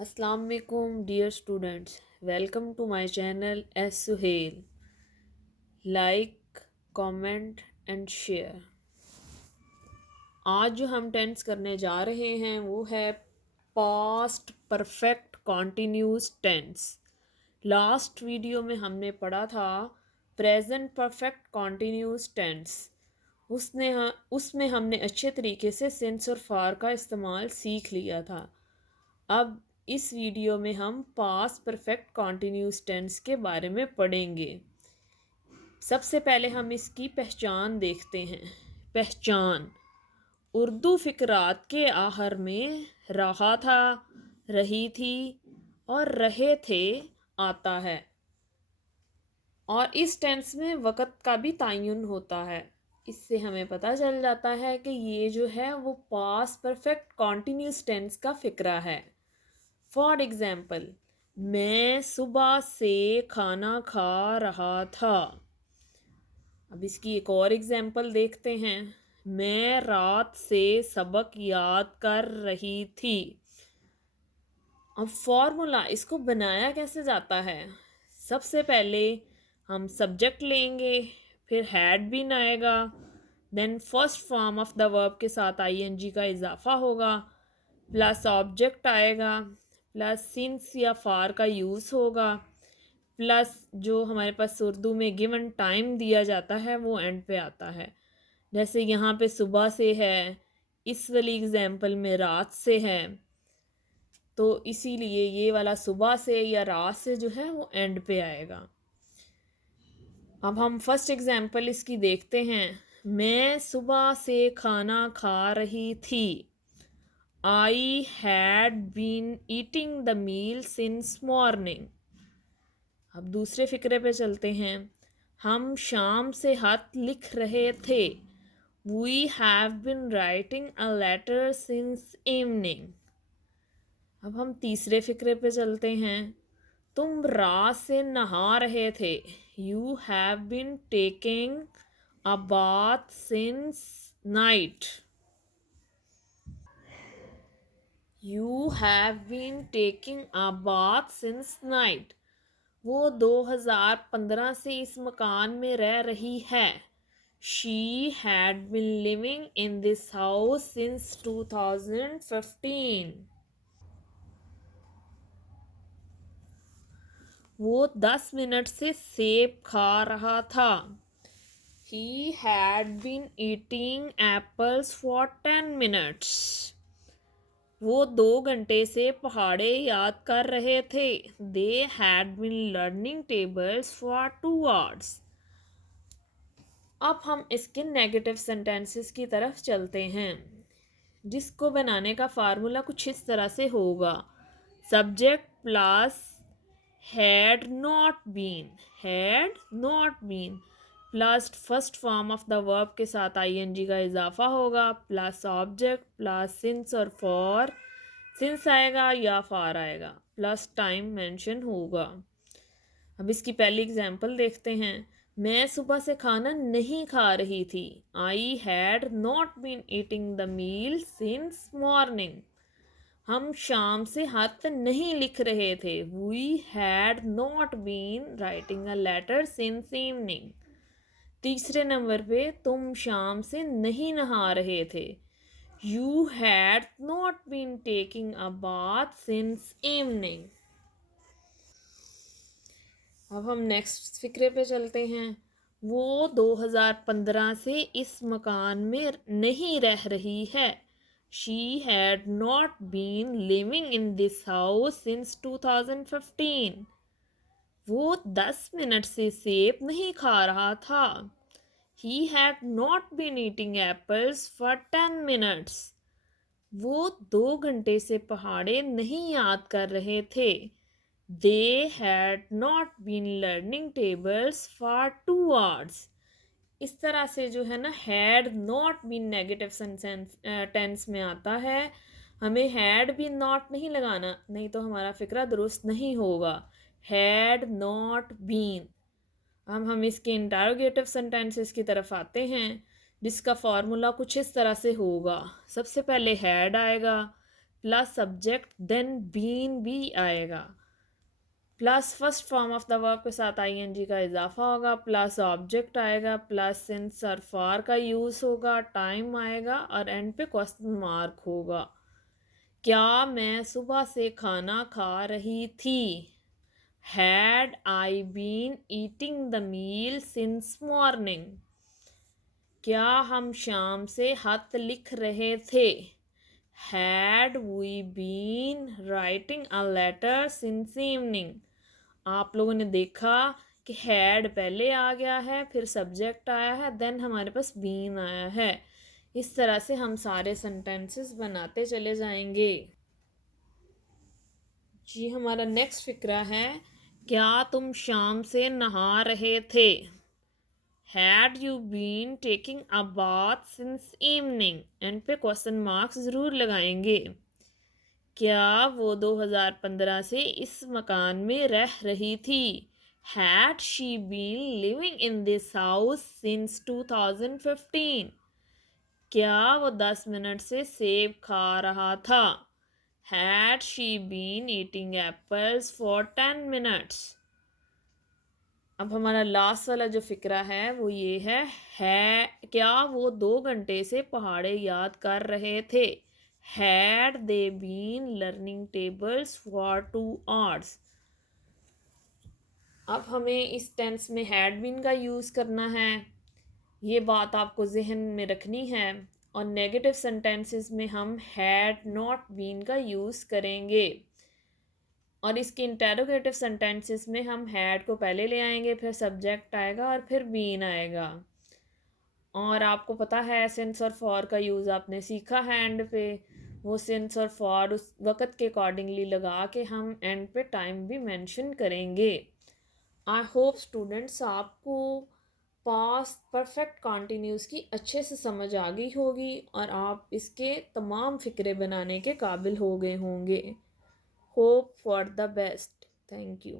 अस्सलाम वालेकुम dear students, welcome to my channel S Suhail. Like, comment and share. आज जो हम टेंस करने जा रहे हैं वो है past perfect continuous tense. Last video में हमने पढ़ा था प्रेजेंट परफेक्ट कॉन्टिन्यूस टेंस। उसमें हमने अच्छे तरीके से सिंस और फार का इस्तेमाल सीख लिया था। अब इस वीडियो में हम पास्ट परफेक्ट कॉन्टिन्यूस टेंस के बारे में पढ़ेंगे। सबसे पहले हम इसकी पहचान देखते हैं। पहचान: उर्दू फ़िक़रात के आखिर में रहा था, रही थी और रहे थे आता है, और इस टेंस में वक़्त का भी तयन होता है। इससे हमें पता चल जाता है कि ये जो है वो पास्ट परफेक्ट कॉन्टिन्यूस टेंस का फ़िक्रा है। फॉर एग्ज़ाम्पल, मैं सुबह से खाना खा रहा था। अब इसकी एक और एग्ज़ाम्पल देखते हैं। मैं रात से सबक याद कर रही थी। अब फॉर्मूला इसको बनाया कैसे जाता है? सबसे पहले हम सब्जेक्ट लेंगे, फिर हैड बीन आएगा, then first form of the verb के साथ आईएनजी का इजाफा होगा, प्लस ऑब्जेक्ट आएगा, प्लस सिंस या फार का यूज़ होगा, प्लस जो हमारे पास उर्दू में गिवन टाइम दिया जाता है वो एंड पे आता है। जैसे यहाँ पे सुबह से है, इस वाली एग्जाम्पल में रात से है, तो इसीलिए ये वाला सुबह से या रात से जो है वो एंड पे आएगा। अब हम फर्स्ट एग्जाम्पल इसकी देखते हैं। मैं सुबह से खाना खा रही थी। I had been eating the meal since morning. अब दूसरे फिक्रे पे चलते हैं। हम शाम से खत लिख रहे थे। We have been writing a letter since evening. अब हम तीसरे फिक्रे पे चलते हैं। तुम रात से नहा रहे थे। You have been taking a bath since night. You have been taking a bath since night. वो 2015 से इस मकान में रह रही है। She had been living in this house since 2015। वो 10 मिनट से सेब खा रहा था। He had been eating apples for 10 minutes. वो 2 घंटे से पहाड़े याद कर रहे थे। They had been learning tables for 2 hours. अब हम इसके नेगेटिव सेंटेंसेस की तरफ चलते हैं, जिसको बनाने का फार्मूला कुछ इस तरह से होगा। Subject plus had not been plus first form of the verb के साथ आईएनजी का इजाफा होगा, प्लस ऑब्जेक्ट, प्लस सिंस और फॉर, सिंस आएगा या फार आएगा, प्लस टाइम मेंशन होगा। अब इसकी पहली एग्जांपल देखते हैं। मैं सुबह से खाना नहीं खा रही थी। I had not been eating the meal since morning. हम शाम से खत नहीं लिख रहे थे। We had not been writing a letter since evening. तीसरे नंबर पे तुम शाम से नहीं नहा रहे थे। You had not been taking a bath since evening. अब हम नेक्स्ट फिक्रे पे चलते हैं। वो 2015 से इस मकान में नहीं रह रही है। She had not been living in this house since 2015। वो 10 मिनट से सेब नहीं खा रहा था। He had not been eating apples for 10 minutes. वो 2 घंटे से पहाड़े नहीं याद कर रहे थे। They had not been learning tables for 2 hours. इस तरह से जो है ना had not been negative tense में आता है। हमें had भी not नहीं लगाना, नहीं तो हमारा फिक्रा दुरुस्त नहीं होगा। had not been। अब हम इसके इंटरोगेटिव सेंटेंसेस की तरफ आते हैं, जिसका फॉर्मूला कुछ इस तरह से होगा। सबसे पहले हैड आएगा, प्लस सब्जेक्ट देन बीन भी आएगा, plus first form of the verb के साथ आईएनजी का इजाफा होगा, प्लस ऑब्जेक्ट आएगा, प्लस सिंस और फॉर का यूज़ होगा, टाइम आएगा और एंड पे क्वेश्चन मार्क होगा। क्या मैं सुबह से खाना खा रही थी? Had I been eating the meal since morning? क्या हम शाम से खत लिख रहे थे? Had we been writing a letter since evening? आप लोगों ने देखा कि हैड पहले आ गया है, फिर सब्जेक्ट आया है, देन हमारे पास बीन आया है। इस तरह से हम सारे सेंटेंसेस बनाते चले जाएंगे। जी हमारा नेक्स्ट फिक्रा है, क्या तुम शाम से नहा रहे थे? Had you been taking a bath since evening? And पे क्वेश्चन मार्क्स ज़रूर लगाएंगे। क्या वो 2015 से इस मकान में रह रही थी? Had she been living in this house since 2015? क्या वो 10 मिनट से सेब खा रहा था? Had she been eating apples for 10 minutes? अब हमारा लास्ट वाला जो फिक्रा है वो ये है क्या वो 2 घंटे से पहाड़े याद कर रहे थे? Had they been learning tables for 2 hours? अब हमें इस टेंस में हैड बीन का यूज़ करना है, ये बात आपको जहन में रखनी है। और नेगेटिव सेंटेंसेस में हम हैड नॉट बीन का यूज़ करेंगे, और इसके इंटेरोगेटिव सेंटेंसेस में हम हैड को पहले ले आएंगे, फिर सब्जेक्ट आएगा और फिर बीन आएगा। और आपको पता है सिंस और फॉर का यूज़ आपने सीखा है एंड पे, वो सिंस और फॉर उस वक़्त के अकॉर्डिंगली लगा के हम एंड पे टाइम भी मेंशन करेंगे। आई होप स्टूडेंट्स आपको पास्ट परफेक्ट कॉन्टिन्यूस की अच्छे से समझ आ गई होगी और आप इसके तमाम फ़िक्रे बनाने के काबिल हो गए होंगे। Hope for the best. Thank you.